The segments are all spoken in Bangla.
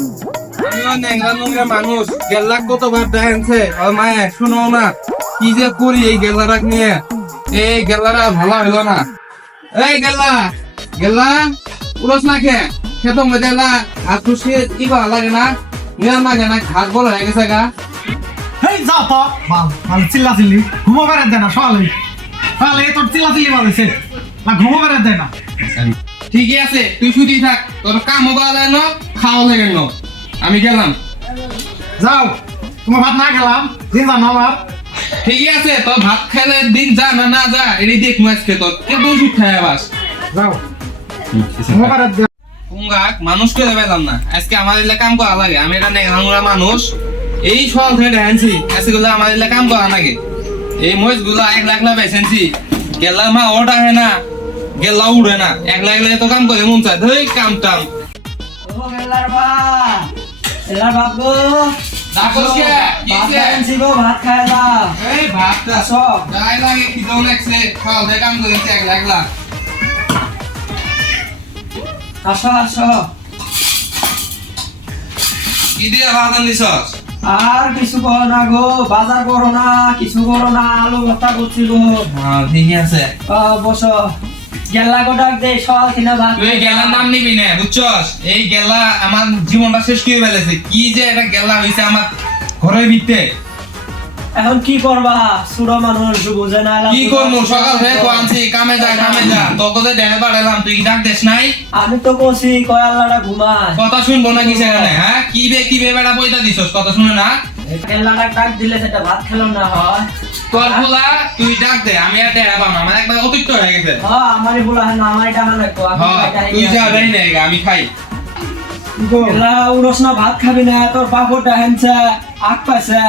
আমিও ন্যাংরা নোংরা মানুষ, গেল্লা কতবার দেখেনছে। মায়ে শুনো না, কি যে করি এই গেল্লাটাকে নিয়ে। এই গেল্লাটা ভালো হইলো না। এই গেল্লা গেল্লা উড়স না খেত মেলা আর খুশি কি ভালো লাগে না, নিরাম লাগে না, ঘাস বড় হয়ে গেছে গা। হেই যাও তো মাল চিল্লা চিল্লি ঘুমো বেড়াত দেয় না সকালে তোর চিল্লা চিল্লি মারছে না ঘুমো বেড়াত দেয় না। ঠিকই আছে, তুই শুধু থাক, তোর কামও করা যায় না, খাওয়া লাগে না। আমি গেলাম। যাও, তোমার ভাত না খেলাম দিন জানো আমার। ঠিকই আছে, তোর ভাত খেলে দিন যা না না যা এটি দেখ মাছকে তোর কেন ওষুধ খায় বাস। যাও ঘুমো বেড়াত দেয়। কুঙ্গাক মানুষ করে পেলাম না, আজকে আমার এলাকা কাম করা লাগে। আমি এটা নেংরা মানুষ, এই সল থেকে আনছি, আজকে গুলো আমার এলাকা কাম করা লাগে। এই মহিষ গুলা 1 লাখ না বেছেনছি, গেলা মা ওটা হয় না, গেলা উড়ে না, 1 লাখ তো কাম করে মন চায় ধই কাম টাম। ও গেলার বাপ, গেলার বাপ গো, ডাকস কে ভাত কিছে খাইছি গো, ভাত খাইলাম। এই ভাতটা আসো। যাই লাগে কি দাও লাগছে, সল থেকে কাম করে 1 লাখ। আসো আসো। কি দিয়ে ভাত আনিছস? আর কিছু করো না গো, বাজার করো না, কিছু করো না, আলু ভর্তা করছি গো। হ্যাঁ ঠিকই আছে। বসো। গেলা গোটাক দে সকাল কিনা ভাত। তুই গেলার নাম নিবি না বুঝছস, এই গেলা আমার জীবনটা শেষ করে ফেলেছে। কি যে এটা গেলা হইছে আমার ঘরের ভিতরে। এখন কি করবা, ছোট মানুষ বুঝে না। কি করবো, সকাল থেকে তো আনছি কামে যা তোকে তো দেহে বাড়ালাম, তুই কি ডাক দেশ নাই? আমি তো কইছি কয় আল্লাহটা ঘুমায়। কথা শুনবো না কি সেখানে? হ্যাঁ কি বে বেড়া বইটা দিছস, কথা শুনে না? গেলাটা ডাক দিলে সেটা ভাত খেলো না হয়। তোর বলা তুই ডাক দে, আমি আর টেরা পাম না, আমার একবার অতিরিক্ত হয়ে গেছে। আমারই বলা হয় না, আমারই টাকা লাগবো। হ্যাঁ তুই যা দেই না, আমি খাই। গেলা উড়স না, ভাত খাবি না, তোর পাপড়টা হেনছে আগ পাইছে।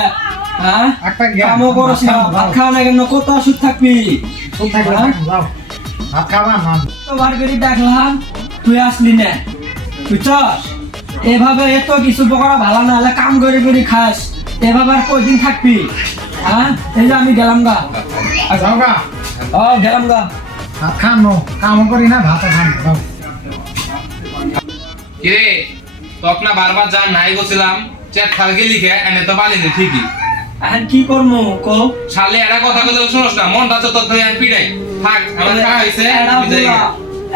হ্যাঁ একটা জ্ঞান, কামও করস না, ভাত খাওয়া না কেন, কত ওষুধ থাকবি। চুপ থাকবে যাও ভাত খাবা না। তো বার করে ডাকলাম, তুই আসলি না, বুঝছস? এভাবে এত কিছু করা ভালো না, হলে কাম করে করে খাস, এভাবে আর কয়দিন থাকবি? হ্যাঁ এই যে আমি গেলাম গা। যাও গা, গেলাম গা। ভাত খানো কামও করি না ভাতও খান যাও। কিরে তোক না বারবার যা নাই গছিলাম, চেট খাল গেলি খে এনে তো পালিনি ঠিকই। এখন কি করবো কো? শালে এরা কথা বলে শুনস না, মনটা তো তোর ধরে পিড়াই থাক। আমার খাওয়া হইছে, আমি যাই গে।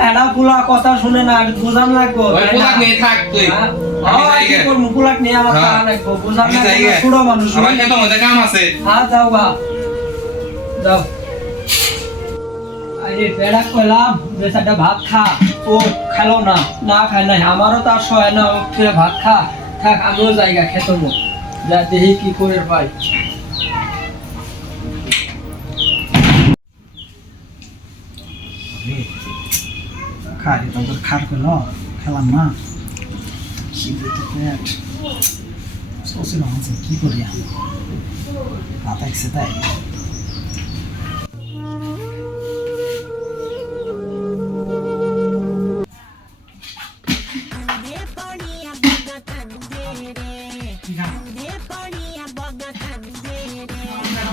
এডা পুলা কথা শুনে না, বুঝান লাগবো। ওই পোলাক নিয়ে থাক তুই, আমি যাই কি গে। করবো, পুলাক নিয়ে আমার খাওয়া লাগবো, বুঝান আমি যাই লাগবো, গে। ছোট মানুষ। আমার খেতে মধ্যে কাম আছে। হ্যাঁ যাও গা, যাও। আরে বেড়া কইলাম যে সাথে ভাত খা, ও খেলো না, না খায় নাই, আমারও তার সয় না, ও ফিরে ভাত খা, থাক আমিও জায়গা খেতে মো, যা দেখি কি করে পাই। খাই তোদের খার পেল খেলাম না খিদে তো পেট সোসিল আছে কি করি ভাত একসে তাই।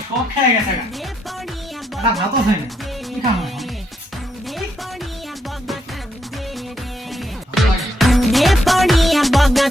সব খেয়ে গেছে ভাত আছে না কি খাবো Deponia boga